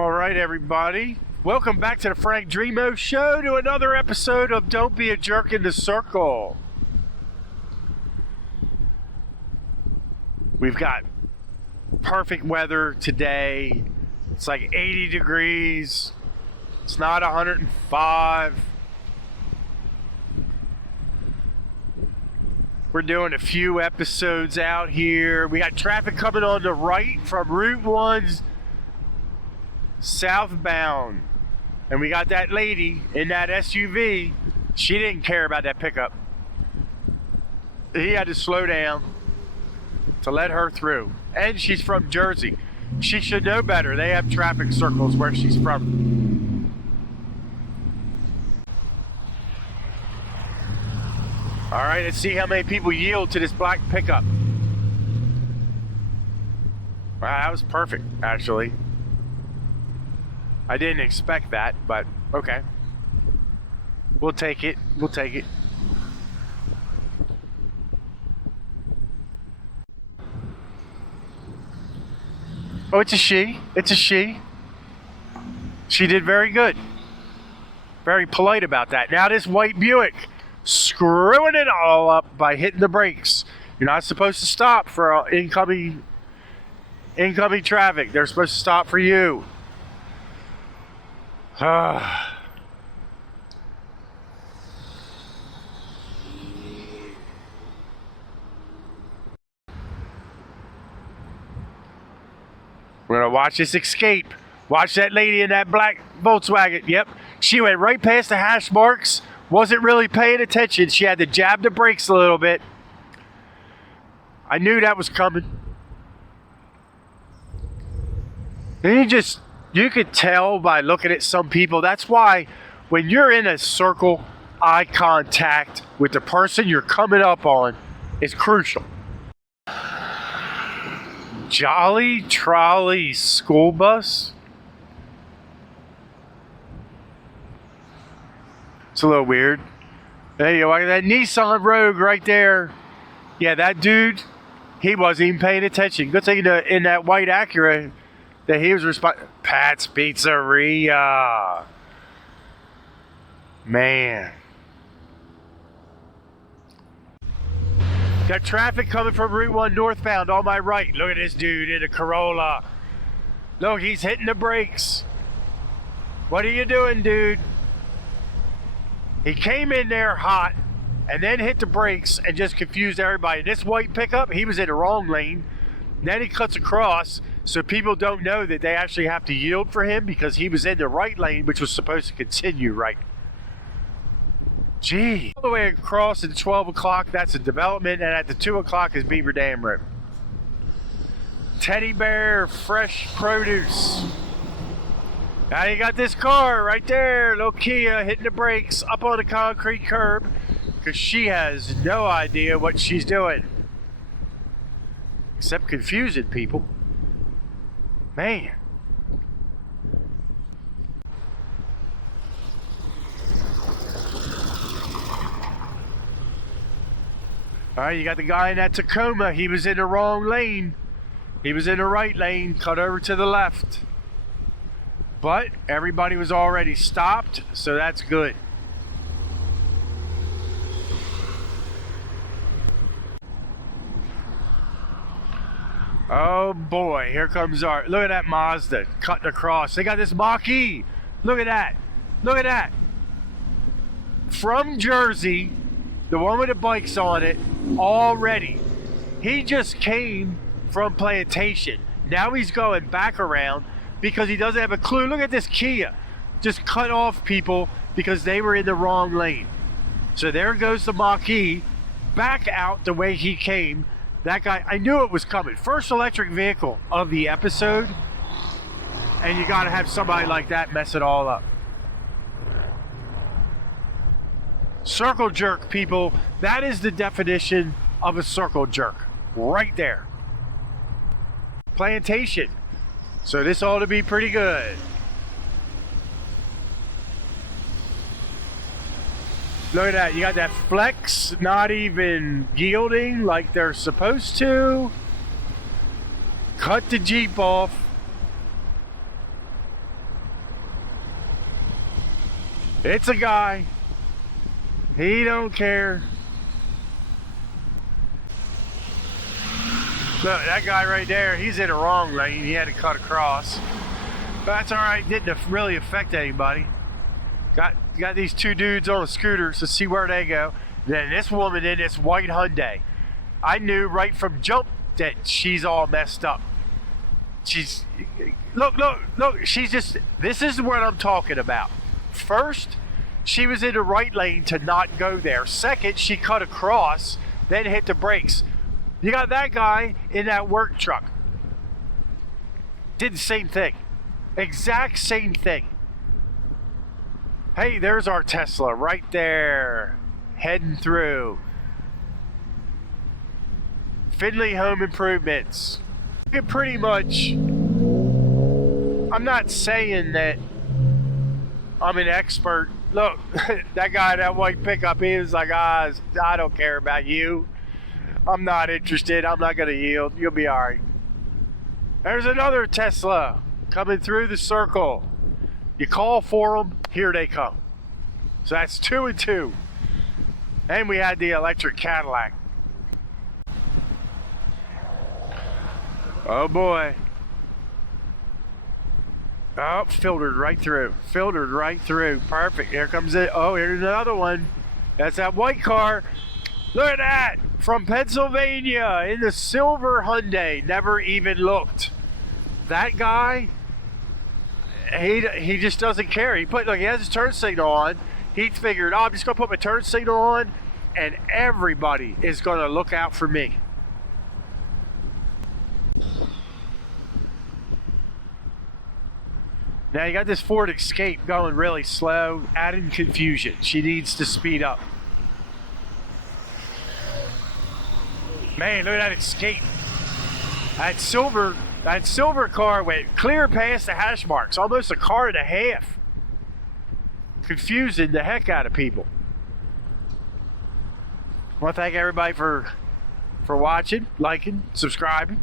All right, everybody. Welcome back to the Frank Dreamo Show, to another episode of Don't Be a Jerk in the Circle. We've got perfect weather today. It's like 80 degrees. It's not 105. We're doing a few episodes out here. We got traffic coming on the right from Route 1's southbound. And we got that lady in that SUV. She didn't care about that pickup. He had to slow down to let her through. And she's from Jersey. She should know better. They have traffic circles where she's from. All right, let's see how many people yield to this black pickup. Wow, that was perfect, actually. I didn't expect that, but okay. We'll take it. We'll take it. Oh, it's a she. It's a she. She did very good. Very polite about that. Now this white Buick, screwing it all up by hitting the brakes. You're not supposed to stop for incoming traffic. They're supposed to stop for you. We're gonna watch this escape. Watch that lady in that black Volkswagen. Yep, she went right past the hash marks. Wasn't really paying attention. She had to jab the brakes a little bit. I knew that was coming. And you could tell by looking at some people. That's why when you're in a circle, eye contact with the person you're coming up on is crucial. Jolly Trolley School Bus? It's a little weird. There you go, that Nissan Rogue right there. Yeah, that dude, he wasn't even paying attention. Good thing in that white Acura that he was Pat's Pizzeria. Man. Got traffic coming from Route 1 northbound on my right. Look at this dude in a Corolla. Look, he's hitting the brakes. What are you doing, dude? He came in there hot and then hit the brakes and just confused everybody. This white pickup, he was in the wrong lane. Then he cuts across, so people don't know that they actually have to yield for him because he was in the right lane, which was supposed to continue right. Gee. All the way across at 12 o'clock, that's a development, and at the 2 o'clock is Beaver Dam Road. Teddy Bear Fresh Produce. Now you got this car right there, little Kia, hitting the brakes up on the concrete curb because she has no idea what she's doing. Except confusing people. Man. All right, you got the guy in that Tacoma. He was in the wrong lane. He was in the right lane, cut over to the left. But everybody was already stopped, so that's good. Oh boy, here comes look at that Mazda cutting across. They got this Mach-E. Look at that. Look at that. From Jersey, the one with the bikes on it, already. He just came from Plantation. Now he's going back around because he doesn't have a clue. Look at this Kia. Just cut off people because they were in the wrong lane. So there goes the Mach-E back out the way he came. That guy, I knew it was coming. First electric vehicle of the episode. And you got to have somebody like that mess it all up. Circle jerk, people. That is the definition of a circle jerk. Right there. Plantation. So this ought to be pretty good. Look at that. You got that flex not even yielding like they're supposed to. Cut the Jeep off. It's a guy. He don't care. Look, that guy right there, he's in the wrong lane. He had to cut across. But that's all right. Didn't really affect anybody. Got these two dudes on scooters to see where they go. Then this woman in this white Hyundai. I knew right from jump that she's all messed up. She's, look, she's just, this is what I'm talking about. First, she was in the right lane to not go there. Second, she cut across, then hit the brakes. You got that guy in that work truck. Did the same thing. Exact same thing. Hey, there's our Tesla right there, heading through. Finley Home Improvements. You can pretty much, I'm not saying that I'm an expert. Look, that guy in that white pickup, he was like, I don't care about you. I'm not interested. I'm not going to yield. You'll be all right. There's another Tesla coming through the circle. You call for them, here they come. So that's 2 and 2. And we had the electric Cadillac. Oh boy. Oh, filtered right through. Filtered right through. Perfect. Here comes it. Oh, here's another one. That's that white car. Look at that. From Pennsylvania in the silver Hyundai. Never even looked. That guy, he just doesn't care. He has his turn signal on. He figured, I'm just going to put my turn signal on and everybody is going to look out for me. Now you got this Ford Escape going really slow, adding confusion. She needs to speed up. Man, look at that Escape. That silver car went clear past the hash marks, almost a car and a half. Confusing the heck out of people. I want to thank everybody for watching, liking, subscribing.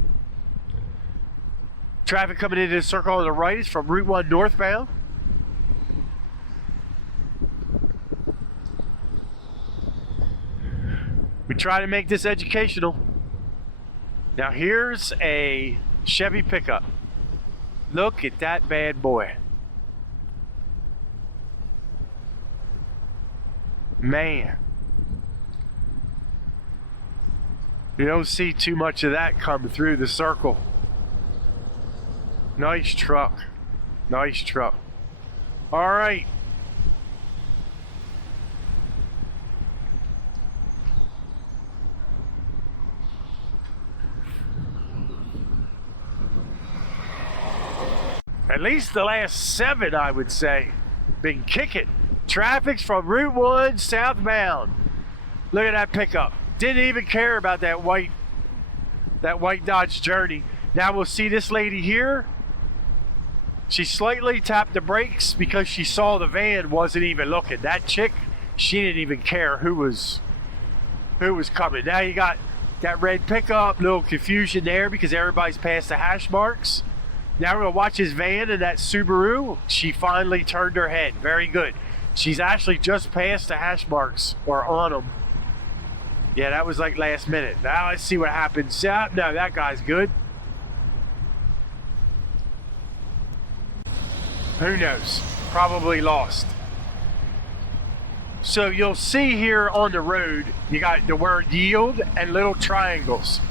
Traffic coming into the circle on the right is from Route 1 northbound. We try to make this educational. Now here's a Chevy pickup. Look at that bad boy. Man. You don't see too much of that coming through the circle. Nice truck. Nice truck. All right. At least the last 7, I would say, been kicking. Traffic's from Route 1 southbound. Look at that pickup. Didn't even care about that white Dodge Journey. Now we'll see this lady here. She slightly tapped the brakes because she saw the van wasn't even looking. That chick, she didn't even care who was coming. Now you got that red pickup, little confusion there because everybody's past the hash marks. Now we're gonna watch his van and that Subaru. She finally turned her head. Very good. She's actually just past the hash marks or on them. Yeah, that was like last minute. Now let's see what happens. No, that guy's good. Who knows? Probably lost. So you'll see here on the road, you got the word yield and little triangles.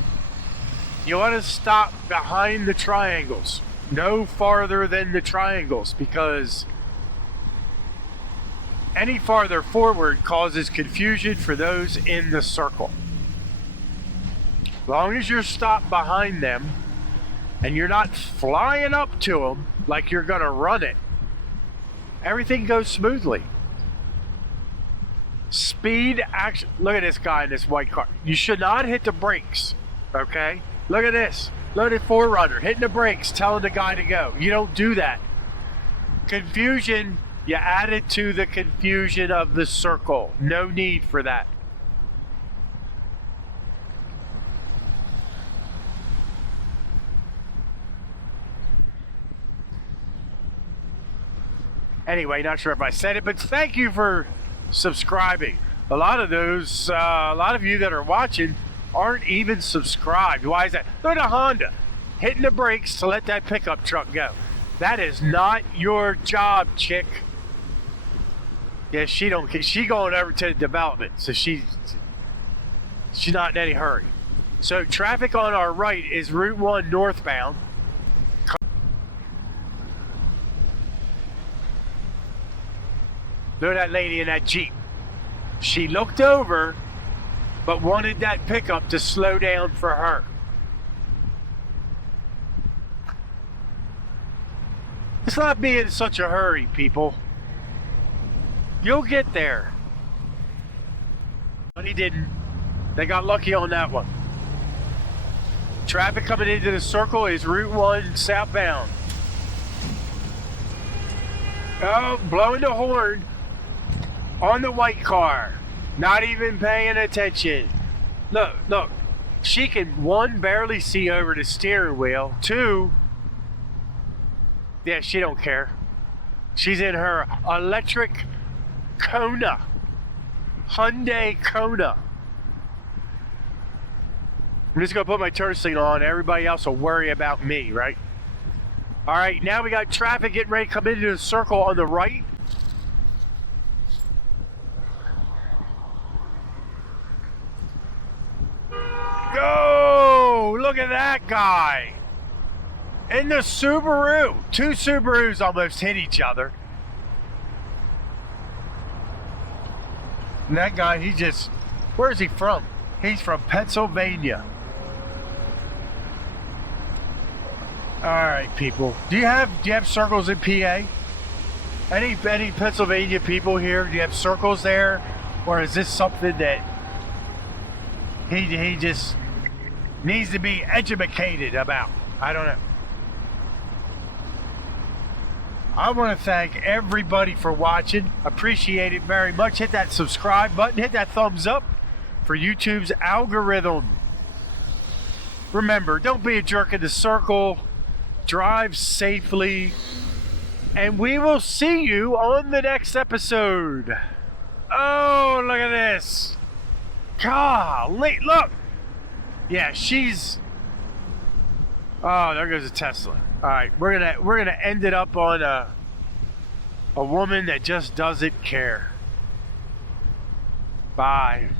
You want to stop behind the triangles. No farther than the triangles because any farther forward causes confusion for those in the circle. As long as you're stopped behind them and you're not flying up to them like you're gonna run it, everything goes smoothly. Speed action. Look at this guy in this white car. You should not hit the brakes, okay? Look at this. Look at 4Runner hitting the brakes, telling the guy to go. You don't do that. Confusion, you add it to the confusion of the circle. No need for that. Anyway, not sure if I said it, but thank you for subscribing. A lot of those, a lot of you that are watching aren't even subscribed. Why is that? Look at a Honda hitting the brakes to let that pickup truck go. That is not your job, chick. Yeah, she don't care. She going over to the development, so she's not in any hurry. So traffic on our right is Route 1 northbound. Look at that lady in that Jeep. She looked over, but wanted that pickup to slow down for her. Let's not be in such a hurry, people. You'll get there. But he didn't. They got lucky on that one. Traffic coming into the circle is Route 1 southbound. Oh, blowing the horn on the white car. Not even paying attention. Look. She can, one, barely see over the steering wheel. Two, yeah, she don't care. She's in her electric Kona. Hyundai Kona. I'm just gonna put my turn signal on. Everybody else will worry about me, right? All right, now we got traffic getting ready to come into the circle on the right. Oh, look at that guy. In the Subaru. Two Subarus almost hit each other. And that guy, where's he from? He's from Pennsylvania. All right, people. Do you have circles in PA? Any Pennsylvania people here? Do you have circles there, or is this something that he just needs to be educated about? I don't know. I want to thank everybody for watching. Appreciate it very much. Hit that subscribe button. Hit that thumbs up for YouTube's algorithm. Remember, don't be a jerk in the circle. Drive safely. And we will see you on the next episode. Oh, look at this. Golly, look. Yeah, she's... Oh, there goes a Tesla. All right, we're gonna end it up on a woman that just doesn't care. Bye.